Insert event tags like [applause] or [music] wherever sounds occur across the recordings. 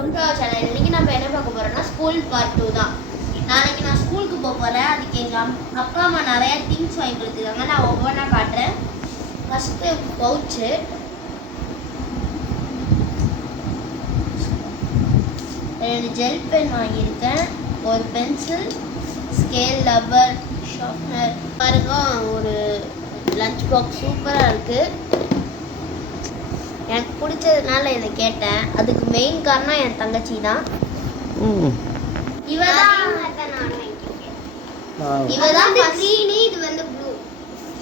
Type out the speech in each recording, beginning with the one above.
Welcome to our channel இன்றைக்கி நம்ம என்ன பார்க்க போகிறோம்னா ஸ்கூல் பார்ட் டூ தான். நாளைக்கு நான் ஸ்கூலுக்கு போக போகிறேன் அதுக்கு எங்கள் அப்பா அம்மா நிறையா திங்ஸ் வாங்கி கொடுத்துருக்காங்க. நான் ஒவ்வொன்றா காட்டுறேன். ஃபஸ்ட்டு பவுச்சு ரெண்டு ஜெல் பென் வாங்கியிருக்கேன். ஒரு பென்சில் ஸ்கேல் ரப்பர் ஷார்ப்னர் பாருங்க ஒரு லஞ்ச் பாக்ஸ் சூப்பராக இருக்குது எனக்கு பிடிச்சதுனால இதை கேட்டேன். அதுக்கு மெயின் காரணம் என் தங்கச்சி தான். ம். இவ தான் இவ தான் green, இது வந்து ப்ளூ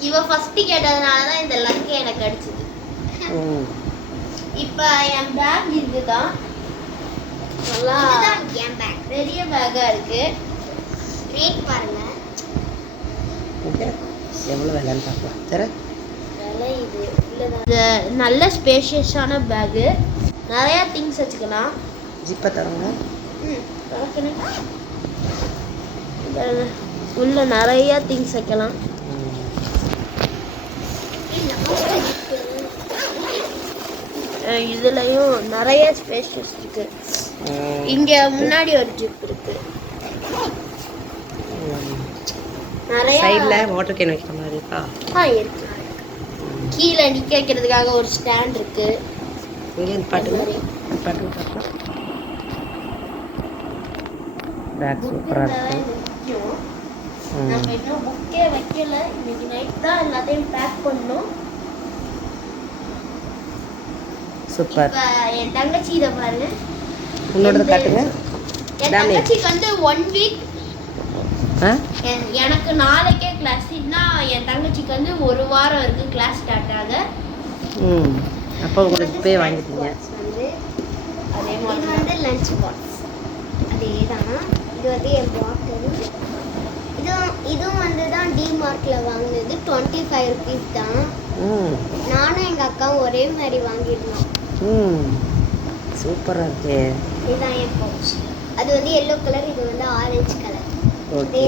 இவ ஃபர்ஸ்ட் கேட்டதுனால தான் இந்த லங்க் எனக்கு அடிச்சது ம். இப்போ என் பேக் இதுதான். நல்லா என் பேக் பெரிய பேக்கா இருக்கு. ரேட் பாருங்க. ஓகே. எவ்வளோ விலைன்னு பார்க்கலாம். தர இது இது நல்ல ஸ்பேஷியஸான பேக்கு நிறைய திங்ஸ் வச்சுக்கலாம். ஜிப்பை தரங்க உள்ள நிறைய திங்ஸ் வைக்கலாம். இதுலயும் நிறைய ஸ்பேஷஸ் இருக்கு. இங்க முன்னாடி ஒரு ஜிப் இருக்கு. நிறைய சைடில் வாட்டர் கேன் வைக்கிற மாதிரி இருக்கா? ஆ இருக்கு. கீழே நிக்க வைக்கிறதுக்காக ஒரு ஸ்டாண்ட் இருக்கு. இங்கே பாட்டுங்க பாட்டுங்க பார்க்கலாம் பேக் சூப்பராக இருக்கு. முக்கியம் ம். நம்ம இன்னும் புக்கே வைக்கல. இன்னைக்கு நைட் தான் எல்லாத்தையும் பேக் பண்ணோம். சூப்பர் என் தங்கச்சி இதை பாருங்க. உன்னோடது காட்டுங்க. என். தங்கச்சிக்கு வந்து ஒன் வீக் எனக்கு நாளைக்கே கிளாஸ் என் தங்கச்சிக்கு வந்து ஒரு வாரம் இருக்கு கிளாஸ் ஸ்டார்ட் ஆக. ம். அப்போ உங்களுக்கு போய் வாங்கிட்டீங்க. அதே மாதிரி இது வந்து லஞ்ச் பாக்ஸ் அதே தான் இது வந்து என் பாட்டில் இதுவும் இதுவும் வந்து தான் டிமார்ட்டில் வாங்கினது. டுவெண்ட்டி ஃபைவ் ருபீஸ் தான். ம். நானும் எங்கள் அக்காவும் ஒரே மாதிரி வாங்கியிருந்தோம். ம். சூப்பராக இருக்கே. இதுதான் என் பவுச் அது வந்து எல்லோ கலர் இது வந்து ஆரஞ்சு கலர் ஓகே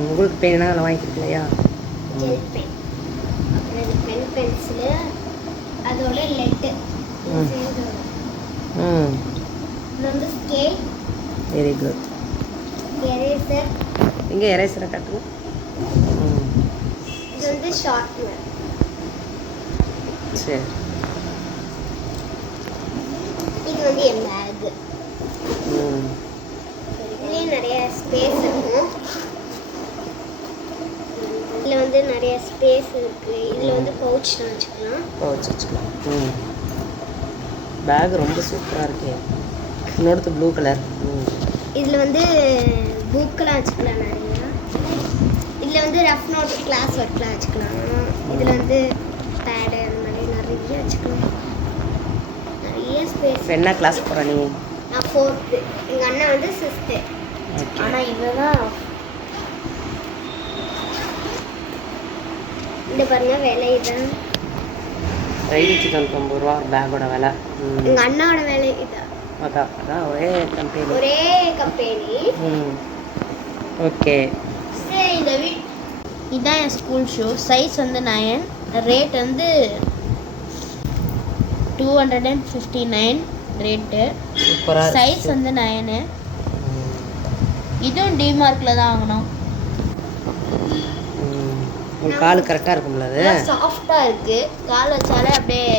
உங்களுக்கு பெயினா அதில் வாங்கிக்கிறீங்களா ஜெல் பென் அப்புறம் பென் பென்சிலு அதோட லெட்டு ம். வந்து ஸ்கேல் வெரி குட் எரேசர் இங்கே எரேசரை காட்டுங்க? இது வந்து ஷார்ப்னர் சரி. இது வந்து என் பேக் ம். நிறைய ஸ்பேஸ் இருக்கும். இதில் வந்து நிறைய ஸ்பேஸ் இருக்கு. இதில் வந்து பவுச் வச்சுக்கலாம். பவுச் வச்சுக்கலாம். ம். பேக் ரொம்ப சூப்பராக இருக்கே. இன்னொருத்து ப்ளூ கலர் ம். இதில் வந்து புக்கெலாம் வச்சுக்கலாம் நிறையா. இதில் வந்து ரஃப் நோட் கிளாஸ் ஒர்க்லாம் வச்சுக்கலாம். இதில் வந்து பேடு அந்த மாதிரி நிறைய வச்சுக்கலாம். நிறைய ஸ்பேஸ் என்ன கிளாஸ் போகிற நீ? நான் ஃபோர்த்து எங்கள் அண்ணன் வந்து சிக்ஸ்த்து ஆனால் இவன் தான் இந்த பாருங்க விலை இதான் ஐநூற்றி தொண்ணூத்தொம்பது ரூபா பேக்கோட விலை. ம். எங்கள் அண்ணாவோட விலை இதான் அதான் அதான் ஒரே கம்பெனி ஒரே கம்பெனி ம். ஓகே சரி இந்த வீ இதான் என் ஸ்கூல் ஷூ சைஸ் வந்து நயன் ரேட் வந்து two hundred and fifty nine rate size வந்து நயனு இதுவும் டிமார்க்கில் தான் வாங்கினோம் உங்கள் காலு கரெக்டாக இருக்கும்ல அது? சாஃப்டாக இருக்கு. கால் வச்சாலே அப்படியே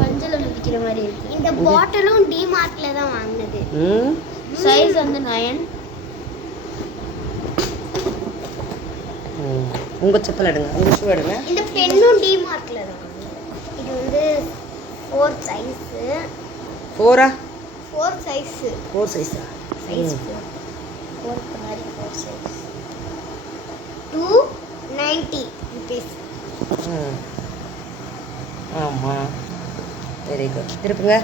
மஞ்சள் மிதிக்கிற மாதிரி இருக்கு. இந்த பாட்டிலும் டிமார்ட்ல தான் வாங்கினது. சைஸ் வந்து நயன் உங்கள் செப்பல் எடுங்க. உங்கள் ஷூ எடுங்க. இந்த பென்னும் டிமார்ட்ல தான். இது வந்து ஃபோர் சைஸு ஃபோரா ஃபோர் சைஸு ஃபோர் சைஸா சைஸ். ஃபோர் ஃபோர் மாதிரி four size two ninety rupees ஆமாம் வெரி குட் திருப்புங்க.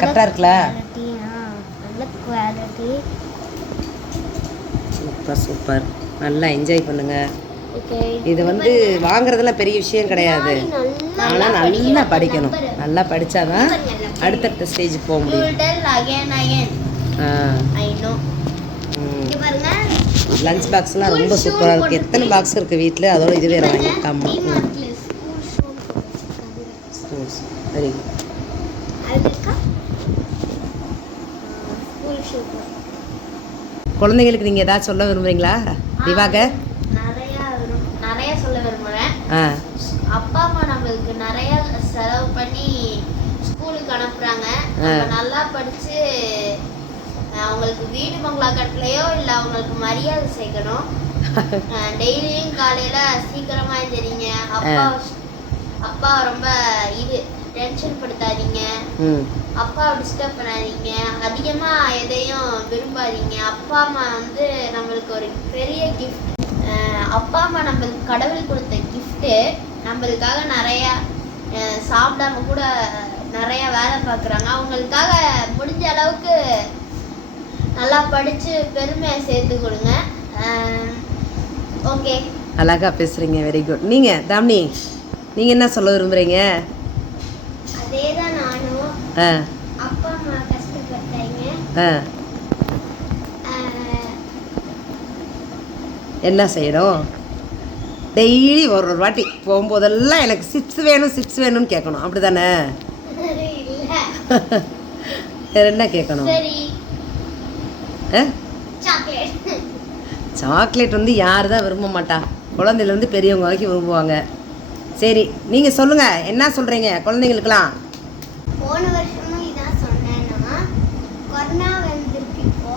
கரெக்டாக இருக்குல்ல? நல்ல குவாலிட்டி சூப்பர் சூப்பர் நல்லா என்ஜாய் பண்ணுங்க. இது வந்து வாங்குறதெல்லாம் பெரிய விஷயம் கிடையாது. ஆனால் நல்லா படிக்கணும். நல்லா படித்தாதான் அடுத்தடுத்த ஸ்டேஜுக்கு போக முடியும். லஞ்ச் பாக்ஸ்லாம் ரொம்ப சூப்பராக இருக்குது எத்தனை பாக்ஸ் இருக்குது வீட்டில் அதோட இது வேறு வாங்கியிருக்காமா ம். டிமார்ட்ல ஸ்கூல் ஷூ வெரி குழந்தைங்களுக்கு நீங்கள் ஏதாச்சும் சொல்ல விரும்புறீங்களா? திவாகர்? நிறைய சொல்ல விரும்புகிறேன் அப்பா அம்மா நம்மளுக்கு நிறைய செலவு பண்ணி ஸ்கூலுக்கு அனுப்புறாங்க. நம்ம நல்லா படிச்சு அஹ், அவங்களுக்கு வீடு பங்களா கட்டலையோ இல்லை அவங்களுக்கு மரியாதை சேர்க்கணும் டெய்லியும் காலையில சீக்கிரமா எழுந்திரிங்க அப்பா அப்பா ரொம்ப இது டென்ஷன் படுத்தாதீங்க. ம். அப்பாவை டிஸ்டர்ப் பண்ணாதீங்க. அதிகமா எதையும் விரும்பாதீங்க. அப்பா அம்மா வந்து நம்மளுக்கு ஒரு பெரிய கிஃப்ட் அப்பா அம்மா நம்மளுக்கு கடவுள் கொடுத்த கிஃப்ட்டு நம்மளுக்காக நிறைய சாப்பிடாம கூட நிறைய வேலை பார்க்குறாங்க. அவங்களுக்காக முடிஞ்ச அளவுக்கு நல்லா படித்து பெருமையை சேர்த்து கொடுங்க. ஓகே அழகா பேசுகிறீங்க வெரி குட் நீங்கள் தாமினி நீங்கள் என்ன சொல்ல விரும்புகிறீங்க அதே தான் நானும் அப்பா அம்மா கஷ்டப்பட்டாங்க. என்ன செய்யணும்? டெய்லி ஒரு ஒரு வாட்டி போகும்போதெல்லாம் எனக்கு சிப்ஸ் வேணும் சிப்ஸ் வேணும்னு கேட்கணும். அப்படி தானே [laughs] [laughs] வேற என்ன கேட்கணும்? சாக்லேட் வந்து யார் தான் விரும்ப மாட்டா? குழந்தையிலேருந்து பெரியவங்க வரைக்கும் விரும்புவாங்க. சரி நீங்கள் சொல்லுங்கள் என்ன சொல்கிறீங்க குழந்தைங்களுக்கெல்லாம் போன வருஷமும் இதான் சொன்னேன்னா கொரோனா வந்திருக்கு இப்போ.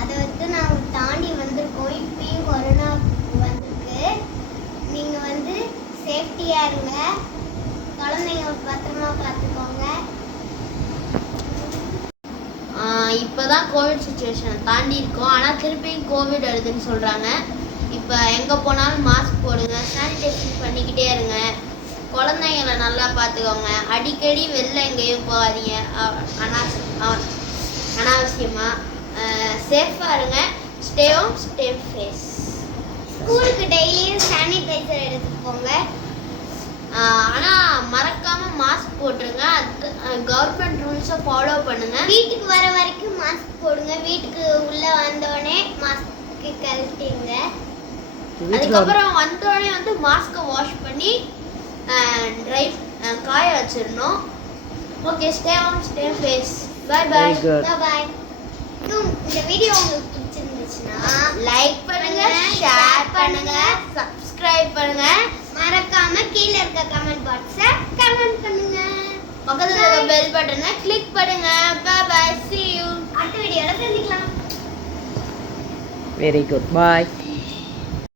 அதை வந்து நாங்கள் தாண்டி வந்திருக்கோம். இப்பயும் கொரோனா வந்திருக்கு. நீங்கள் வந்து சேஃப்டியாக இருங்க. குழந்தைங்க பத்திரமா பார்த்துக்கோங்க இப்போ தான் கோவிட் சுச்சுவேஷனை தாண்டி இருக்கோம். ஆனால் திருப்பியும் கோவிட் வருதுன்னு சொல்கிறாங்க இப்போ எங்கே போனாலும் மாஸ்க் போடுங்க சானிடைசேஷன் பண்ணிக்கிட்டே இருங்க. குழந்தைங்களை நல்லா பார்த்துக்கோங்க. அடிக்கடி வெளில எங்கேயும் போகாதீங்க. அனாவ- அனாவசியமாக சேஃபாக இருங்க. ஸ்டே ஹோம் ஸ்டே ஃபேஸ் ஸ்கூலுக்கு டெய்லியும் போட்டுருங்க. கவர்மெண்ட் ரூல்ஸை ஃபாலோ பண்ணுங்க. வீட்டுக்கு வர வரைக்கும் மாஸ்க் போடுங்க. வீட்டுக்கு உள்ளே வந்தோடனே மாஸ்க்கு கழட்டிங்க அதுக்கப்புறம் வந்தோடனே வந்து மாஸ்க்கை வாஷ் பண்ணி ட்ரை காய வச்சிடணும். Okay stay on stay face bye bye Very good. Bye இந்த வீடியோ உங்களுக்கு பிடிச்சிருந்துச்சுன்னா லைக் பண்ணுங்க ஷேர் பண்ணுங்க சப்ஸ்கிரைப் பண்ணுங்க. மறக்காம கீழ இருக்க கமெண்ட் பாக்ஸை கமெண்ட் பண்ணுங்க. பக்கத்துல இருக்க பெல் பட்டனை கிளிக் பண்ணுங்க. Bye bye see you. அடுத்த வீடியோல சந்திக்கலாம். வெரி குட் பாய்